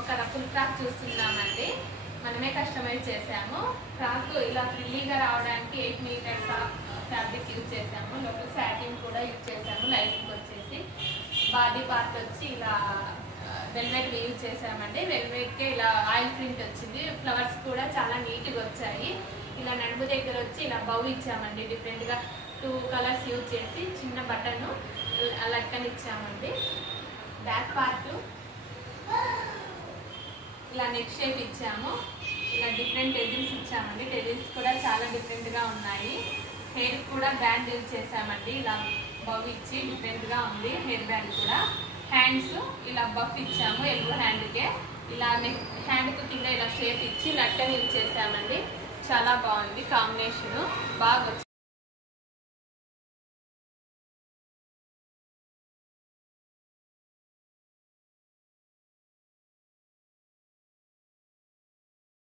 ఒక full frock చూస్తున్నామండి. మనమే కస్టమైజ్ చేసాము. ఫ్రాక్ ఇలా ఫ్రిల్లీగా రావడానికి 8 మీటర్స్ ఫ్యాబ్రిక్ యూజ్ చేసాము. లోపల సాటిన్ కూడా యూజ్ చేసాము. లైటింగ్ వచ్చేసి బాడీ పార్ట్ వచ్చి ఇలా వెల్వెట్ యూజ్ చేసామండి. వెల్వెట్కే ఇలా ఆయిల్ ప్రింట్ వచ్చింది. ఫ్లవర్స్ కూడా చాలా నీట్గా వచ్చాయి. ఇలా నడుము దగ్గర వచ్చి ఇలా బౌ ఇచ్చామండి. డిఫరెంట్గా 2 కలర్స్ యూజ్ చేసి చిన్న బటన్ లక్కని ఇచ్చామండి. బ్యాక్ పార్ట్ ఇలా నెక్ షేప్ ఇచ్చాము. ఇలా డిఫరెంట్ టెజిల్స్ ఇచ్చామండి. టెజిల్స్ కూడా చాలా డిఫరెంట్గా ఉన్నాయి. హెయిర్ కూడా బ్యాండ్ యూజ్ చేసామండి. ఇలా బౌ ఇచ్చి డిఫరెంట్గా ఉంది హెయిర్ బ్యాండ్ కూడా. హ్యాండ్స్ ఇలా బఫ్ ఇచ్చాము ఎల్బో హ్యాండ్కే. ఇలా నెక్ హ్యాండ్కి కింద ఇలా షేప్ ఇచ్చి లట్టని యూజ్ చేసామండి. చాలా బాగుంది కాంబినేషను, బాగా